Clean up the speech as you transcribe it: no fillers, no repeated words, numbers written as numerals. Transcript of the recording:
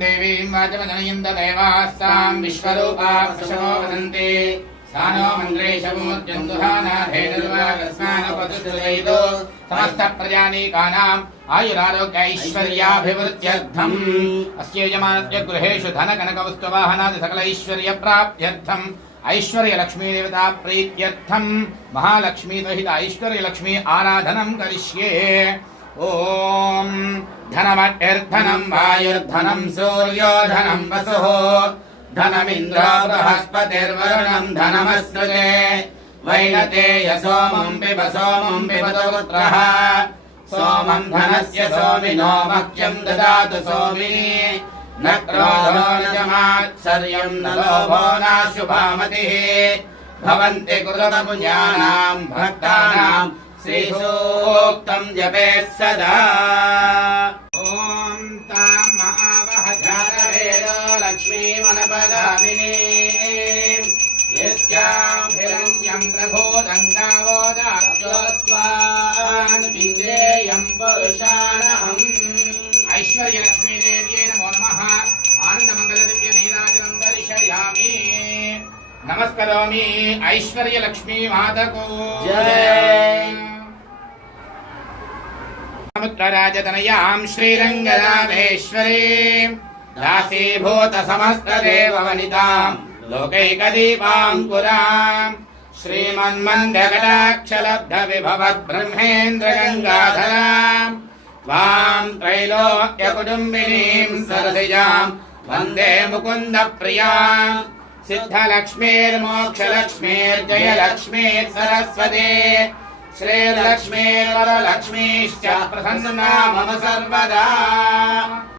देवीं वाचमजनयन्त देवास्तां विश्वरूपा प्रशवो वदन्ति सा नो मन्त्रेशमूर्त्यन्दुहानाधेनुर्वागस्मानपदुदयितो समस्तप्रजानीकानाम् आयुरारोग्यैश्वर्याभिवृद्ध्यर्थम् अस्य यजमानस्य गृहेषु धनकनकवस्तुवाहनादि सकलैश्वर्यप्राप्त्यर्थम् ऐश्वर्यलक्ष्मीदेवता प्रीत्यर्थम् महालक्ष्मी सहित ऐश्वर्यलक्ष्मी आराधनं करिष्ये। ओम धनमत्यर्थनं वायुर्धनं सूर्यो धनं वसुः धनमिन्द्रो बृहस्पतिर्वरुणं धनमस्रुजे वैनतेय सोमं पिबतो पुत्रः सोमं धनस्य सोमिनो मह्यं ददातु सोमिनी न क्रोधो न च मात्सर्यं न लोभो नाशुभामतिः भवन्ति कृतपुण्यानां भक्तानां श्रीसूक्तं जपेत् सदा। ॐ तां महावहजातवेदो लक्ष्मीमनपगामिनी यस्यां हिरण्यं प्रभूतं गावो दास्वान् विन्द्रेयं पुरुषाणहम्। ऐश्वर्यलक्ष्मीदेव्यै नमो नमः। आनन्दमङ्गलदिव्य नीराजनं दर्शयामि। नमस्करोमि ऐश्वर्यलक्ष्मी मातको जय। समुद्रराजतनयां श्रीरङ्गरामेश्वरीं दासीभूत समस्तदेववनितां लोकैकदीपाङ्कुरां श्रीमन्मन्दकटाक्षलब्धविभवद्ब्रह्मेन्द्रगङ्गाधरां त्वां त्रैलोक्यकुटुम्बिनीं सरसिजां वन्दे मुकुन्दप्रियां सिद्धलक्ष्मीर्मोक्षलक्ष्मीर्जयलक्ष्मीर्सरस्वती श्रीलक्ष्मीर्वरलक्ष्मीश्च प्रसन्ना मम सर्वदा।